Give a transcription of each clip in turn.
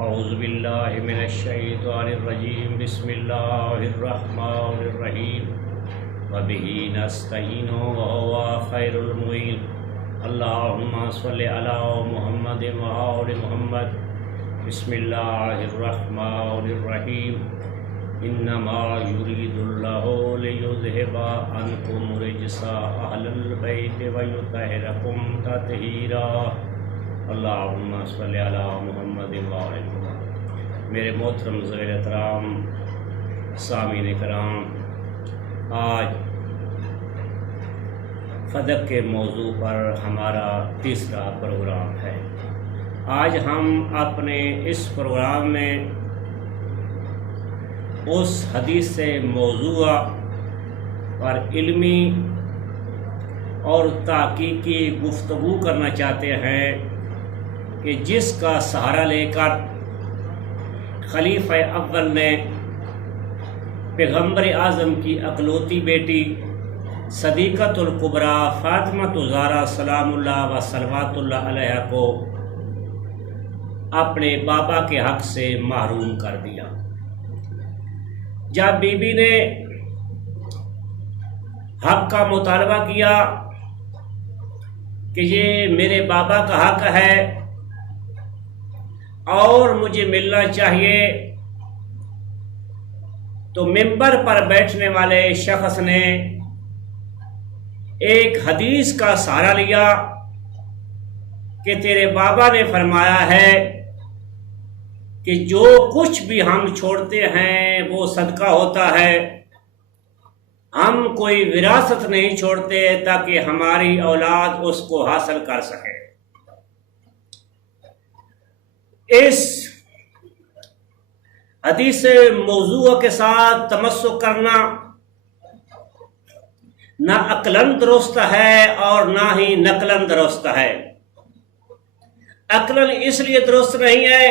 اعوذ باللہ من الشیطان الرجیم بسم اللہ الرحمن الرحیم وبہ نستعین وہو خیر المعین اللہم صل علی محمد وآل محمد بسم اللہ الرحمن الرحیم انما یرید اللہ لیذہب عنکم رجس اہل البیت ویطہرکم تطہیرا اللہم صلی علی محمد وآل محمد۔ میرے محترم ذویل احترام سامعین کرام، آج فدق کے موضوع پر ہمارا تیسرا پروگرام ہے۔ آج ہم اپنے اس پروگرام میں اس حدیث سے موضوع پر علمی اور تحقیقی گفتگو کرنا چاہتے ہیں کہ جس کا سہارا لے کر خلیفہ اول نے پیغمبر اعظم کی اکلوتی بیٹی صدیقۃ الکبریٰ فاطمۃ الزہرا سلام اللہ و صلوات اللہ علیہ کو اپنے بابا کے حق سے محروم کر دیا۔ جب بی بی نے حق کا مطالبہ کیا کہ یہ میرے بابا کا حق ہے اور مجھے ملنا چاہیے، تو منبر پر بیٹھنے والے شخص نے ایک حدیث کا سہارا لیا کہ تیرے بابا نے فرمایا ہے کہ جو کچھ بھی ہم چھوڑتے ہیں وہ صدقہ ہوتا ہے، ہم کوئی وراثت نہیں چھوڑتے تاکہ ہماری اولاد اس کو حاصل کر سکے۔ اس حدیث موضوع کے ساتھ تمسک کرنا نہ عقلاً درست ہے اور نہ ہی نقلاً درست ہے۔ عقلاً اس لیے درست نہیں ہے،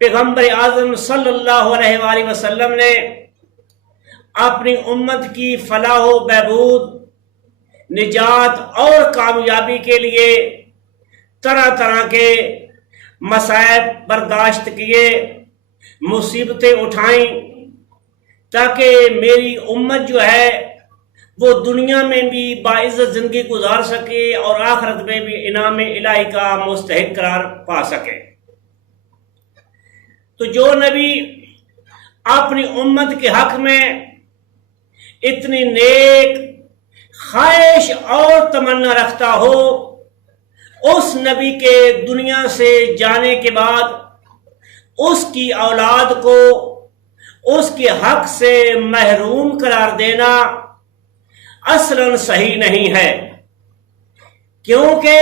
پیغمبر اعظم صلی اللہ علیہ وآلہ وسلم نے اپنی امت کی فلاح و بہبود، نجات اور کامیابی کے لیے طرح طرح کے مصائب برداشت کیے، مصیبتیں اٹھائیں تاکہ میری امت جو ہے وہ دنیا میں بھی باعزت زندگی گزار سکے اور آخرت میں بھی انعام الہی کا مستحق قرار پا سکے۔ تو جو نبی اپنی امت کے حق میں اتنی نیک خواہش اور تمنا رکھتا ہو، اس نبی کے دنیا سے جانے کے بعد اس کی اولاد کو اس کے حق سے محروم قرار دینا اصلاً صحیح نہیں ہے، کیونکہ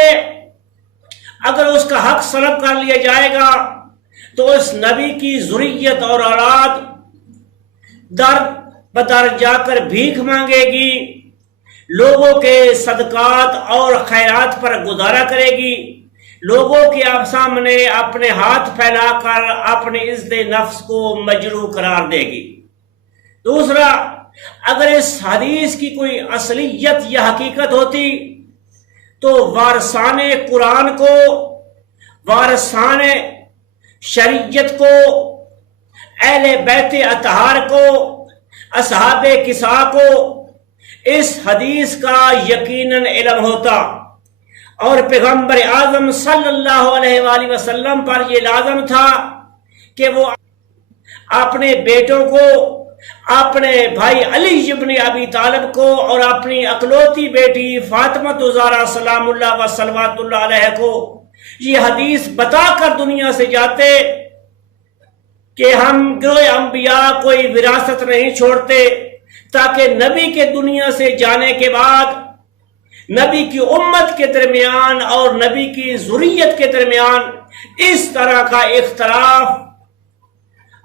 اگر اس کا حق سلب کر لیا جائے گا تو اس نبی کی ذریت اور اولاد در بدر جا کر بھیک مانگے گی، لوگوں کے صدقات اور خیرات پر گزارا کرے گی، لوگوں کے سامنے اپنے ہاتھ پھیلا کر اپنے عزت نفس کو مجروح قرار دے گی۔ دوسرا، اگر اس حدیث کی کوئی اصلیت یا حقیقت ہوتی تو وارثان قرآن کو، وارثان شریعت کو، اہل بیت اطہار کو، اصحاب کسا کو اس حدیث کا یقیناً علم ہوتا، اور پیغمبر اعظم صلی اللہ علیہ وآلہ وسلم پر یہ لازم تھا کہ وہ اپنے بیٹوں کو، اپنے بھائی علی ابن ابی طالب کو اور اپنی اکلوتی بیٹی فاطمۃ الزہرا سلام اللہ و صلوات اللہ علیہ کو یہ حدیث بتا کر دنیا سے جاتے کہ ہم گروہ انبیاء کوئی وراثت نہیں چھوڑتے، تاکہ نبی کے دنیا سے جانے کے بعد نبی کی امت کے درمیان اور نبی کی ذریت کے درمیان اس طرح کا اختلاف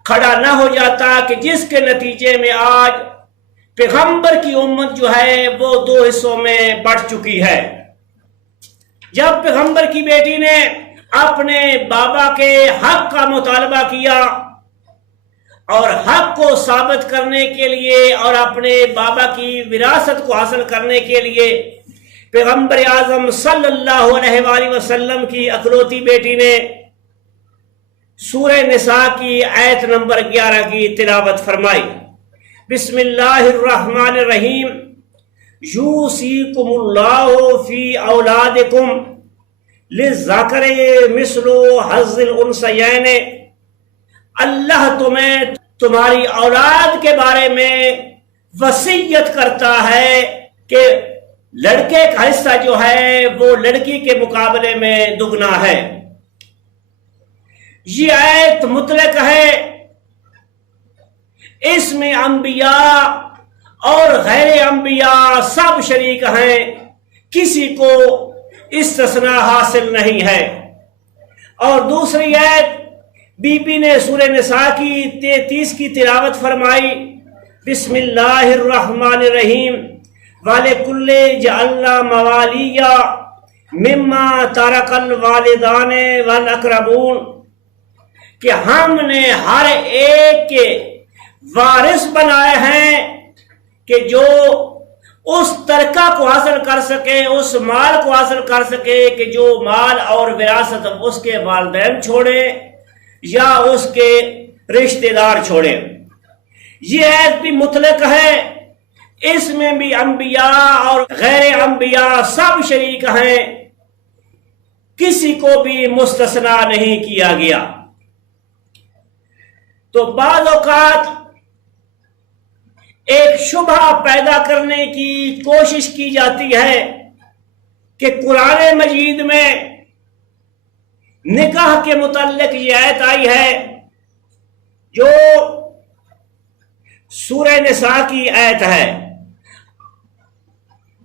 کھڑا نہ ہو جاتا کہ جس کے نتیجے میں آج پیغمبر کی امت جو ہے وہ دو حصوں میں بٹ چکی ہے۔ جب پیغمبر کی بیٹی نے اپنے بابا کے حق کا مطالبہ کیا اور حق کو ثابت کرنے کے لیے اور اپنے بابا کی وراثت کو حاصل کرنے کے لیے پیغمبر اعظم صلی اللہ علیہ وآلہ وسلم کی اکلوتی بیٹی نے سورہ نساء کی آیت نمبر 11 کی تلاوت فرمائی۔ بسم اللہ الرحمن الرحیم، یوصیکم اللہ فی اولادکم للذکر مثل حظ الانثیین، اللہ تمہیں تمہاری اولاد کے بارے میں وصیت کرتا ہے کہ لڑکے کا حصہ جو ہے وہ لڑکی کے مقابلے میں دگنا ہے۔ یہ آیت مطلق ہے، اس میں انبیاء اور غیر انبیاء سب شریک ہیں، کسی کو استثناء حاصل نہیں ہے۔ اور دوسری آیت بی بی نے سورہ نساء کی 33 کی تلاوت فرمائی۔ بسم اللہ الرحمن الرحیم، وَلِكُلِّ جَعَلْنَا مَوَالِيَّ مِمَّا تَرَكَ الْوَالِدَانِ وَالْأَقْرَبُونَ، کہ ہم نے ہر ایک کے وارث بنائے ہیں کہ جو اس ترکہ کو حاصل کر سکے، اس مال کو حاصل کر سکے کہ جو مال اور وراثت اس کے والدین چھوڑے یا اس کے رشتہ دار چھوڑے۔ یہ آیت بھی مطلق ہے، اس میں بھی انبیاء اور غیر انبیاء سب شریک ہیں، کسی کو بھی مستثنیٰ نہیں کیا گیا۔ تو بعض اوقات ایک شبہ پیدا کرنے کی کوشش کی جاتی ہے کہ قرآن مجید میں نکاح کے متعلق یہ آیت آئی ہے جو سورہ نساء کی آیت ہے۔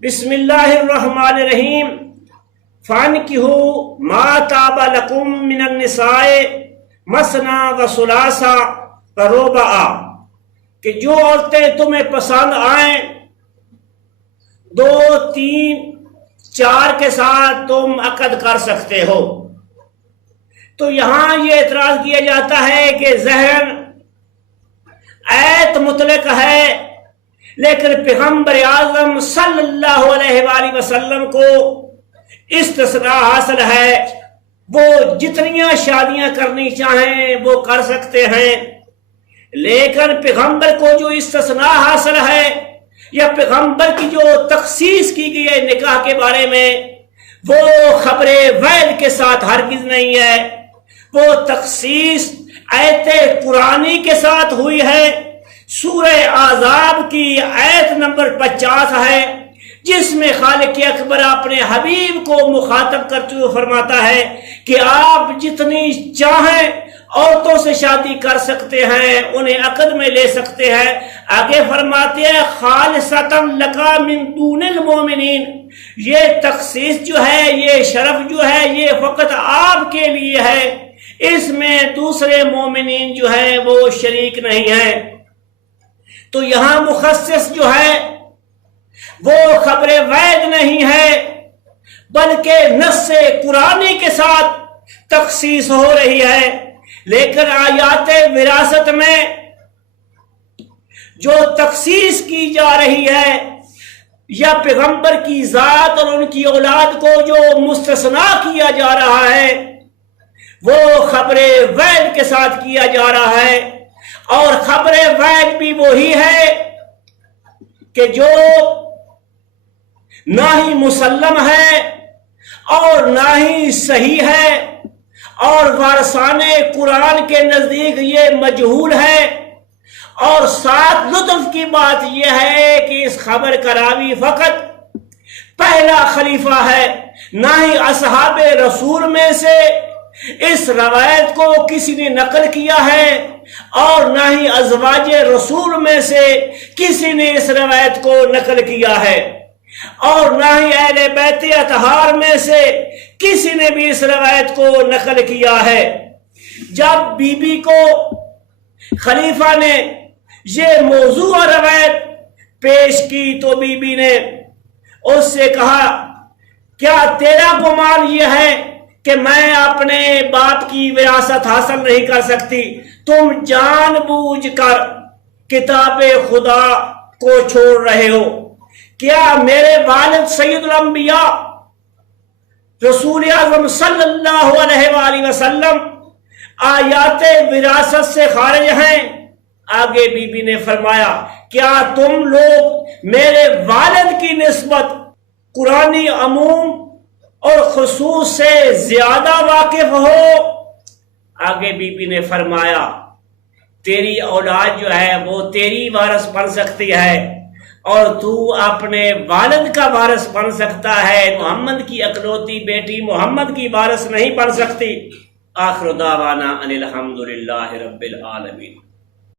بسم اللہ الرحمن الرحیم، فَانْكِحُوا مَا طَابَ لَكُم مِّنَ النِّسَاءِ مَثْنَىٰ وَثُلَاثَ وَرُبَاعَ، کہ جو عورتیں تمہیں پسند آئیں 2، 3، 4 کے ساتھ تم عقد کر سکتے ہو۔ تو یہاں یہ اعتراض کیا جاتا ہے کہ ظاہراً آیت مطلق ہے، لیکن پیغمبر اعظم صلی اللہ علیہ وآلہ وسلم کو استثناء حاصل ہے، وہ جتنیاں شادیاں کرنی چاہیں وہ کر سکتے ہیں، لیکن پیغمبر کو جو استثناء حاصل ہے یا پیغمبر کی جو تخصیص کی گئی ہے نکاح کے بارے میں، وہ خبر وعید کے ساتھ ہرگز نہیں ہے، وہ تخصیص آیت قرآنی کے ساتھ ہوئی ہے۔ سورہ احزاب کی آیت نمبر 50 ہے، جس میں خالق اکبر اپنے حبیب کو مخاطب کرتے ہوئے فرماتا ہے کہ آپ جتنی چاہیں عورتوں سے شادی کر سکتے ہیں، انہیں عقد میں لے سکتے ہیں۔ آگے فرماتے ہیں خالصۃ لک من دون المؤمنین، یہ تخصیص جو ہے، یہ شرف جو ہے، یہ فقط آپ کے لیے ہے، اس میں دوسرے مومنین جو ہے وہ شریک نہیں ہیں۔ تو یہاں مخصص جو ہے وہ خبر وعید نہیں ہے، بلکہ نص قرآنی کے ساتھ تخصیص ہو رہی ہے۔ لیکن آیات وراثت میں جو تخصیص کی جا رہی ہے یا پیغمبر کی ذات اور ان کی اولاد کو جو مستثنیٰ کیا جا رہا ہے، وہ خبر وعید کے ساتھ کیا جا رہا ہے، اور خبر وعید بھی وہی ہے کہ جو نہ ہی مسلم ہے اور نہ ہی صحیح ہے، اور وارثان قرآن کے نزدیک یہ مجہول ہے۔ اور ساتھ لطف کی بات یہ ہے کہ اس خبر کا راوی فقط پہلا خلیفہ ہے، نہ ہی اصحاب رسول میں سے اس روایت کو کسی نے نقل کیا ہے، اور نہ ہی ازواج رسول میں سے کسی نے اس روایت کو نقل کیا ہے، اور نہ ہی اہل بیت اطہار میں سے کسی نے بھی اس روایت کو نقل کیا ہے۔ جب بی بی کو خلیفہ نے یہ موضوع اور روایت پیش کی تو بی بی نے اس سے کہا، کیا تیرا گمان یہ ہے کہ میں اپنے باپ کی وراثت حاصل نہیں کر سکتی؟ تم جان بوجھ کر کتاب خدا کو چھوڑ رہے ہو۔ کیا میرے والد سید الانبیاء رسول اعظم صلی اللہ علیہ وآلہ وسلم آیات وراثت سے خارج ہیں۔ آگے بی بی نے فرمایا کیا تم لوگ میرے والد کی نسبت قرآنی عموم اور خصوص سے زیادہ واقف ہو؟ آگے بی بی نے فرمایا تیری اولاد جو ہے وہ تیری وارث بن سکتی ہے اور تو اپنے والد کا وارث بن سکتا ہے، محمد کی اکلوتی بیٹی محمد کی وارث نہیں بن سکتی۔ آخر دعوانا ان الحمدللہ رب العالمین۔